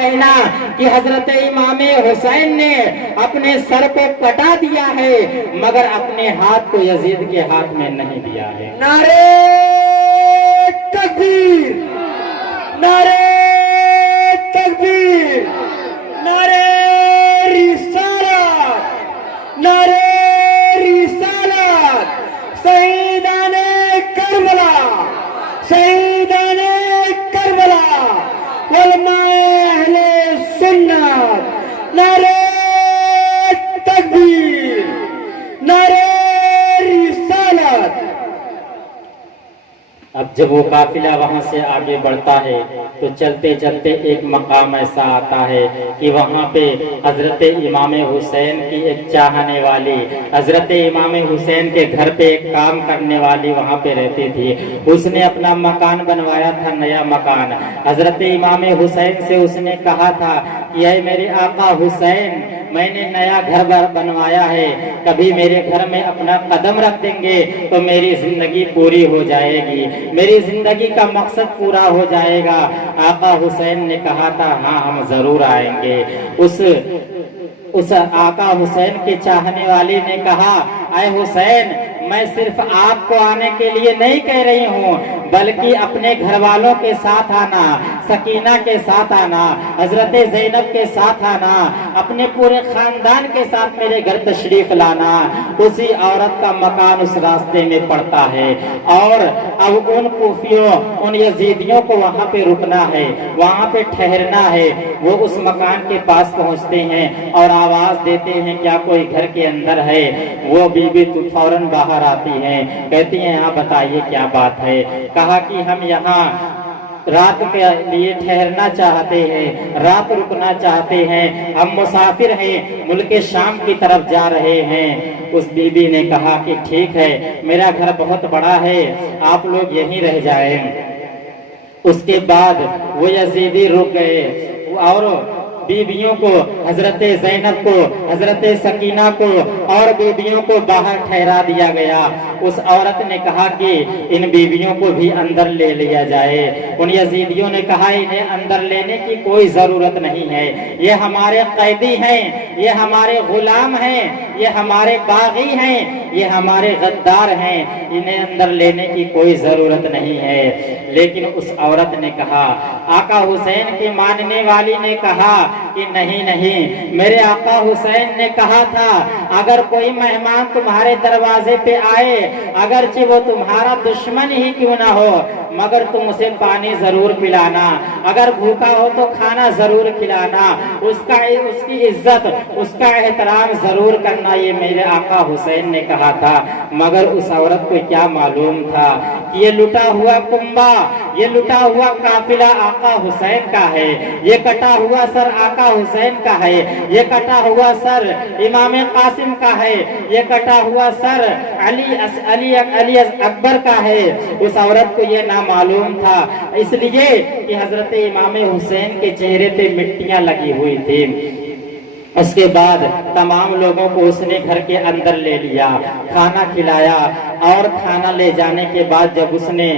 رہنا کہ حضرت امام حسین نے اپنے سر کو کٹا دیا ہے مگر اپنے ہاتھ کو یزید کے ہاتھ میں نہیں دیا ہے۔ نعرہ تکبیر، نعرہ تکبیر، نعرہ رسالت، نعرہ رسالت، شہیدان کربلا، شہیدان کربلا، علماء اہل سنت، نعرہ تکبیر، نعرہ رسالت۔ اب جب وہ قافلہ وہاں سے آگے بڑھتا ہے تو چلتے چلتے ایک مقام ایسا آتا ہے کہ وہاں پہ حضرت امام حسین کی ایک چاہنے والی، حضرت امام حسین کے گھر پہ ایک کام کرنے والی وہاں پہ رہتی تھی۔ اس نے اپنا مکان بنوایا تھا، نیا مکان۔ حضرت امام حسین سے اس نے کہا تھا کہ اے میرے آقا حسین، میں نے نیا گھر بنوایا ہے، کبھی میرے گھر میں اپنا قدم رکھ دیں گے تو میری زندگی پوری ہو جائے گی، میری زندگی کا مقصد پورا ہو جائے گا۔ آقا حسین نے کہا تھا ہاں ہم ضرور آئیں گے۔ اس آقا حسین کے چاہنے والی نے کہا اے حسین، میں صرف آپ کو آنے کے لیے نہیں کہہ رہی ہوں بلکہ اپنے گھر والوں کے ساتھ آنا، سکینہ کے ساتھ آنا، حضرت زینب کے ساتھ آنا، اپنے پورے خاندان کے ساتھ میرے گھر تشریف لانا۔ اسی عورت کا مکان اس راستے میں پڑتا ہے اور اب ان کوفیوں، ان یزیدیوں کو وہاں پہ رکنا ہے، وہاں پہ ٹھہرنا ہے۔ وہ اس مکان کے پاس پہنچتے ہیں اور آواز دیتے ہیں کیا کوئی گھر کے اندر ہے؟ وہ بی بی تو فوراً باہر آتی ہیں، کہتی ہیں ہاں بتائیے کیا بات ہے؟ کہا کہ ہم یہاں رات کے لیے ٹھہرنا چاہتے ہیں، رات رکنا چاہتے ہیں، ہم مسافر ہیں، ملک شام کی طرف جا رہے ہیں۔ اس بی بی نے کہا کہ ٹھیک ہے، میرا گھر بہت بڑا ہے، آپ لوگ یہیں رہ جائیں۔ اس کے بعد وہ یزیدی رک گئے اور بیویوں کو، حضرت زینب کو، حضرت سکینہ کو اور بیویوں کو باہر ٹھہرا دیا گیا۔ اس عورت نے کہا کہ ان بیویوں کو بھی اندر لے لیا جائے۔ ان یزیدیوں نے کہا انہیں اندر لینے کی کوئی ضرورت نہیں ہے، یہ ہمارے قیدی ہیں، یہ ہمارے غلام ہیں، یہ ہمارے باغی ہیں، یہ ہمارے غدار ہیں، انہیں اندر لینے کی کوئی ضرورت نہیں ہے۔ لیکن اس عورت نے کہا، آقا حسین کے ماننے والی نے کہا کہ نہیں نہیں، میرے آقا حسین نے کہا تھا اگر کوئی مہمان تمہارے دروازے پہ آئے، اگرچہ وہ تمہارا دشمن ہی کیوں نہ ہو، مگر تم اسے پانی ضرور پلانا، اگر بھوکا ہو تو کھانا ضرور کھلانا، اس کی عزت، اس کا احترام ضرور کرنا، یہ میرے آقا حسین نے کہا تھا۔ مگر اس عورت کو کیا معلوم تھا کہ یہ لٹا ہوا کنبہ، یہ لٹا ہوا قافلہ آقا حسین کا ہے، یہ کٹا ہوا سر آقا حسین کا ہے، یہ کٹا ہوا سر امام قاسم کا ہے، یہ کٹا ہوا سر علی اکبر کا ہے۔ اس عورت کو یہ معلوم تھا، اس لیے کہ حضرت امام حسین کے چہرے پہ مٹیاں لگی ہوئی تھی۔ اس کے بعد تمام لوگوں کو اس نے گھر کے اندر لے لیا، کھانا کھلایا اور کھانا لے جانے کے بعد جب اس نے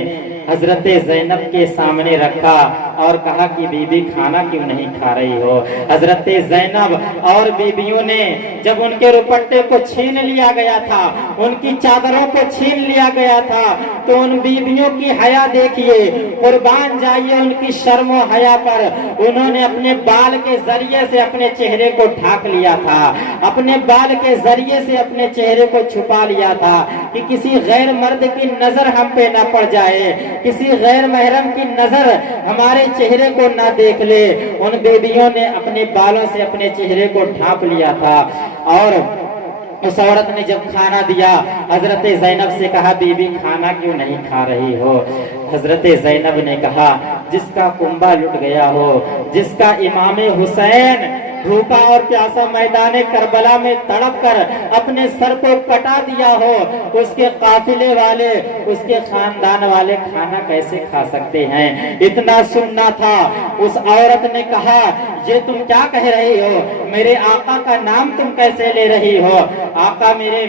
حضرت زینب کے سامنے رکھا اور کہا کہ بی بی کھانا کیوں نہیں کھا رہی ہو؟ حضرت زینب اور بیویوں نے جب ان کے روپٹے کو چھین لیا گیا تھا، ان کی چادروں کو چھین لیا گیا تھا، تو ان بیویوں کی حیا دیکھیے، قربان جائیے ان کی شرم و حیا پر۔ انہوں نے اپنے بال کے ذریعے سے اپنے چہرے کو ڈھانک لیا تھا، اپنے بال کے ذریعے سے اپنے چہرے کو چھپا لیا تھا کہ کسی غیر مرد کی نظر ہم پہ نہ پڑ جائے، کسی غیر محرم کی نظر ہمارے چہرے کو نہ دیکھ لے۔ ان بیویوں نے اپنے بالوں سے اپنے چہرے کو ڈھانپ لیا تھا۔ اور اس عورت نے جب کھانا دیا، حضرت زینب سے کہا بی بی کھانا کیوں نہیں کھا رہی ہو؟ حضرت زینب نے کہا جس کا کنبہ لٹ گیا ہو، جس کا امام حسین بھوکا اور پیاسا میدان کربلا میں تڑپ کر اپنے سر کو کٹا دیا ہو، اس کے قافلے والے، اس کے خاندان والے کھانا کیسے کھا سکتے ہیں؟ اتنا سننا تھا۔ اس عورت نے کہا یہ تم کیا کہہ رہی ہو؟ میرے آقا کا نام تم کیسے لے رہی ہو؟ آقا میرے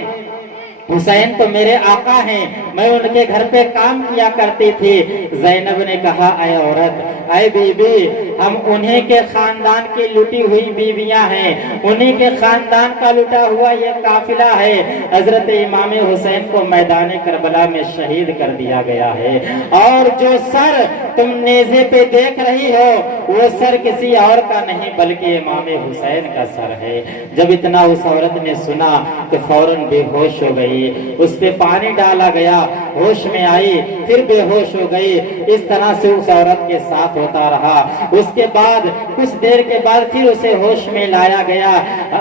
حسین تو میرے آقا ہیں، میں ان کے گھر پہ کام کیا کرتی تھی۔ زینب نے کہا اے عورت، اے بی بی، ہم انہیں کے خاندان خاندان کی لٹی ہوئی بیویاں ہیں، انہی کے خاندان کا لٹا ہوا یہ قافلہ ہے۔ حضرت امام حسین کو میدان کربلا میں شہید کر دیا گیا ہے، اور جو سر تم نیزے پہ دیکھ رہی ہو وہ سر کسی اور کا نہیں بلکہ امام حسین کا سر ہے۔ جب اتنا اس عورت نے سنا کہ فوراً بے ہوش ہو گئی، اس پہ پانی ڈالا گیا، ہوش میں آئی پھر بے ہوش ہو گئی۔ اس طرح سے اس عورت کے ساتھ ہوتا رہا۔ اس کے بعد کچھ دیر کے بعد پھر اسے ہوش میں لایا گیا۔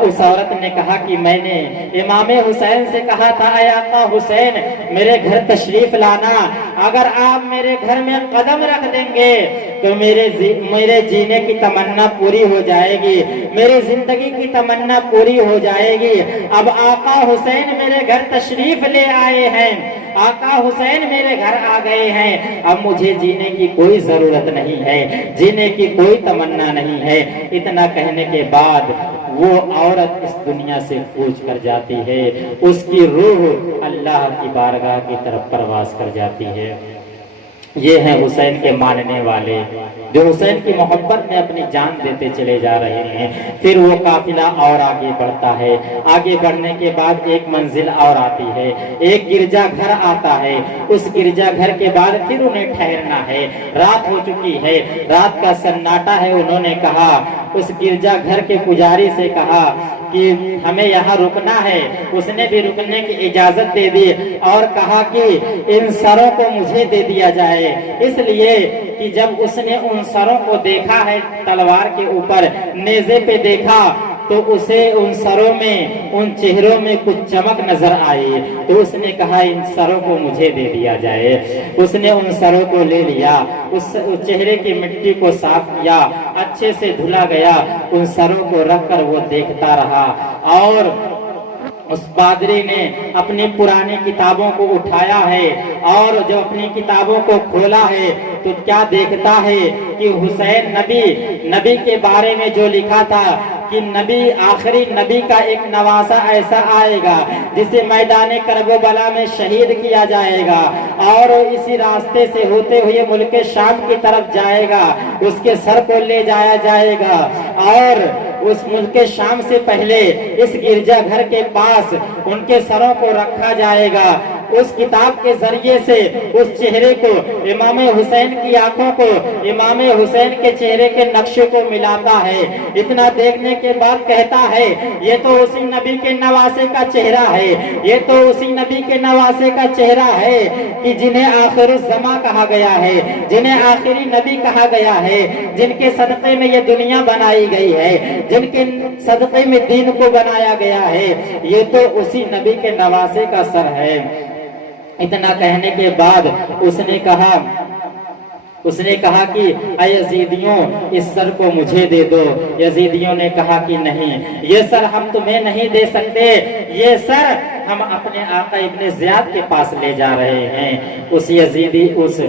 اس عورت نے کہا کہ میں نے امام حسین سے کہا تھا اے آقا حسین میرے گھر تشریف لانا، اگر آپ میرے گھر میں قدم رکھ دیں گے تو میرے جینے کی تمنا پوری ہو جائے گی، میری زندگی کی تمنا پوری ہو جائے گی۔ اب آقا حسین میرے گھر تشریف لے آئے ہیں، آقا حسین میرے گھر آ گئے ہیں، اب مجھے جینے کی کوئی ضرورت نہیں ہے، جینے کی کوئی تمنا نہیں ہے۔ اتنا کہنے کے بعد وہ عورت اس دنیا سے کوچ کر جاتی ہے، اس کی روح اللہ کی بارگاہ کی طرف پرواز کر جاتی ہے۔ یہ ہیں حسین کے ماننے والے جو حسین کی محبت میں اپنی جان دیتے چلے جا رہے ہیں۔ پھر وہ قافلہ اور آگے بڑھتا ہے، آگے بڑھنے کے بعد ایک منزل اور آتی ہے، ایک گرجا گھر آتا ہے۔ اس گرجا گھر کے بعد پھر انہیں ٹھہرنا ہے، رات ہو چکی ہے، رات کا سناٹا ہے۔ انہوں نے کہا، اس گرجا گھر کے پجاری سے کہا کہ ہمیں یہاں رکنا ہے، اس نے بھی رکنے کی اجازت دے دی اور کہا کہ ان سروں کو مجھے دے دیا جائے، اس لیے کہ جب اس نے ان سروں کو دیکھا ہے تلوار کے اوپر نیزے پہ دیکھا تو اسے ان سروں میں ان چہروں میں کچھ چمک نظر آئی، تو اس نے کہا ان سروں کو مجھے دے دیا جائے۔ اس نے ان سروں کو لے لیا، اس چہرے کی مٹی کو صاف کیا، اچھے سے دھلا گیا، ان سروں کو رکھ کر وہ دیکھتا رہا۔ اور اس پادری نے اپنی پرانی کتابوں کو اٹھایا ہے اور جو اپنی کتابوں کو کھولا ہے تو کیا دیکھتا ہے کہ حسین نبی کے بارے میں جو لکھا تھا کہ نبی آخری نبی کا ایک نواسہ ایسا آئے گا جسے میدان کربلا میں شہید کیا جائے گا اور اسی راستے سے ہوتے ہوئے ملک شام کی طرف جائے گا، اس کے سر کو لے جایا جائے گا اور اس ملک شام سے پہلے اس گرجا گھر کے پاس ان کے سروں کو رکھا جائے گا۔ اس کتاب کے ذریعے سے اس چہرے کو، امام حسین کی آنکھوں کو امام حسین کے چہرے کے نقشے کو ملاتا ہے۔ اتنا دیکھنے کے بعد کہتا ہے یہ تو اسی نبی کے نواسے کا چہرہ ہے، یہ تو اسی نبی کے نواسے کا چہرہ ہے کہ جنہیں آخر الزماں کہا گیا ہے، جنہیں آخری نبی کہا گیا ہے، جن کے صدقے میں یہ دنیا بنائی گئی ہے، جن کے صدقے میں دین کو بنایا گیا ہے، یہ تو اسی نبی کے نواسے کا سر ہے۔ اتنا کہنے کے بعد اس نے کہا کہ اے یزیدیوں اس سر کو مجھے دے دو۔ یزیدیوں نے کہا کہ نہیں، یہ سر ہم تمہیں نہیں دے سکتے، یہ سر ہم اپنے آقا ابن زیاد کے پاس لے جا رہے ہیں۔ اس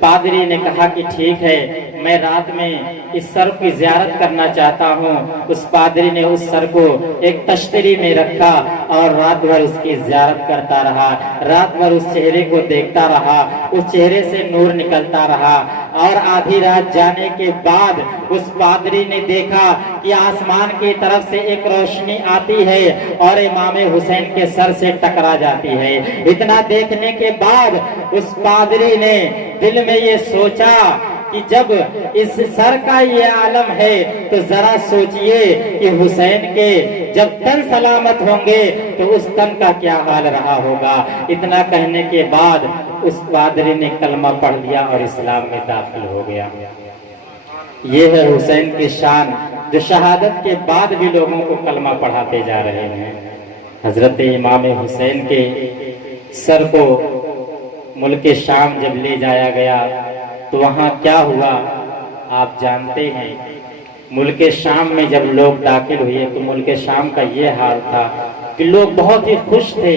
پادری نے کہا کہ ٹھیک ہے، میں رات میں اس سر کی زیارت کرنا چاہتا ہوں۔ اس پادری نے اس سر کو ایک تشتری میں رکھا اور رات بھر اس کی زیارت کرتا رہا، رات بھر اس چہرے کو دیکھتا رہا، اس چہرے سے نور نکلتا رہا اور آدھی رات جانے کے بعد اس پادری نے دیکھا کہ آسمان کی طرف سے ایک روشنی آتی ہے اور امام حسین کے سر سے ٹکرا جاتی ہے۔ اتنا دیکھنے کے بعد اس پادری نے دل میں یہ سوچا کہ جب اس سر کا یہ عالم ہے تو ذرا سوچئے کہ حسین کے جب تن سلامت ہوں گے تو اس تن کا کیا حال رہا ہوگا۔ اتنا کہنے کے بعد اس پادری نے کلمہ پڑھ لیا اور اسلام میں داخل ہو گیا۔ یہ ہے حسین کی شان جو شہادت کے بعد بھی لوگوں کو کلمہ پڑھاتے جا رہے ہیں۔ حضرت امام حسین کے سر کو ملک شام جب لے جایا گیا تو وہاں کیا ہوا آپ جانتے ہیں۔ ملک شام میں جب لوگ داخل ہوئے تو ملک شام کا یہ حال تھا کہ لوگ بہت ہی خوش تھے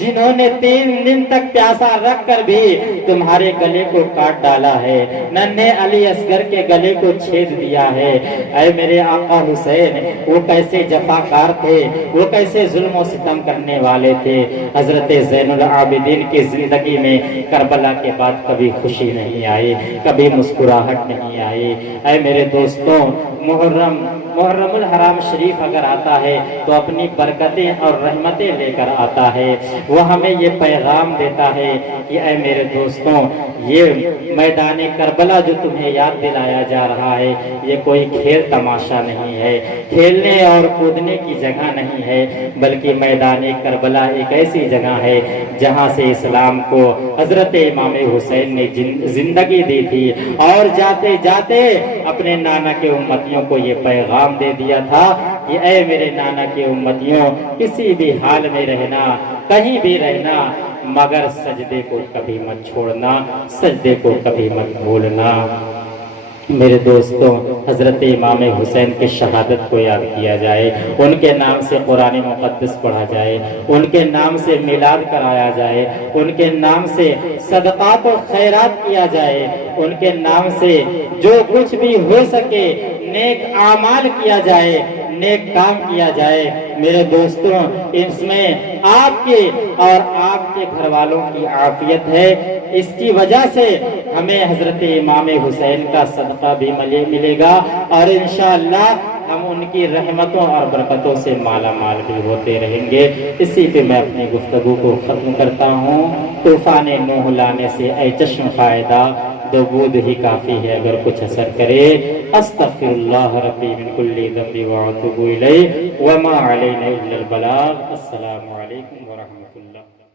جنہوں نے 3 دن تک پیاسا رکھ کر بھی تمہارے گلے کو کاٹ ڈالا ہے، ننھے علی اصغر کے گلے کو چھید دیا ہے۔ اے میرے آقا حسین، وہ کیسے جفاکار تھے، وہ کیسے ظلم و ستم کرنے والے تھے۔ حضرت زین العابدین کی زندگی میں کربلا کے بعد کبھی خوشی نہیں آئی، کبھی مسکراہٹ نہیں آئی۔ اے میرے دوستوں، محرم الحرام شریف اگر آتا ہے تو اپنی برکتیں اور رحمتیں لے کر آتا ہے۔ وہ ہمیں یہ پیغام دیتا ہے کہ اے میرے دوستوں، یہ میدان کربلا جو تمہیں یاد دلایا جا رہا ہے، یہ کوئی کھیل تماشا نہیں ہے، کھیلنے اور کودنے کی جگہ نہیں ہے، بلکہ میدان کربلا ایک ایسی جگہ ہے جہاں سے اسلام کو حضرت امام حسین نے زندگی دی تھی، اور جاتے جاتے اپنے نانا کے امتیوں کو یہ پیغام دے دیا تھا کہ اے میرے نانا کے امتیوں، کسی بھی حال میں رہنا، کہیں بھی رہنا، مگر سجدے کو کبھی مت چھوڑنا، سجدے کو کبھی مت بھولنا۔ میرے دوستوں، حضرت امام حسین کی شہادت کو یاد کیا جائے، ان کے نام سے قرآن مقدس پڑھا جائے، ان کے نام سے میلاد کرایا جائے، ان کے نام سے صدقات و خیرات کیا جائے، ان کے نام سے جو کچھ بھی ہو سکے نیک اعمال کیا جائے، نیک کام کیا جائے۔ میرے دوستوں، اس میں آپ کے اور آپ کے گھر والوں کی عافیت ہے، اس کی وجہ سے ہمیں حضرت امام حسین کا صدقہ بھی ملے گا، اور انشاءاللہ ہم ان کی رحمتوں اور برکتوں سے مالا مال بھی ہوتے رہیں گے۔ اسی پہ میں اپنی گفتگو کو ختم کرتا ہوں۔ طوفان نوح لانے سے اے چشم فائدہ، دو بود ہی کافی ہے اگر کچھ اثر کرے۔ استغفر اللہ ربی من کل ذنب واتوب الیہ وما علینا الا البلاغ۔ السلام علیکم ورحمۃ اللہ۔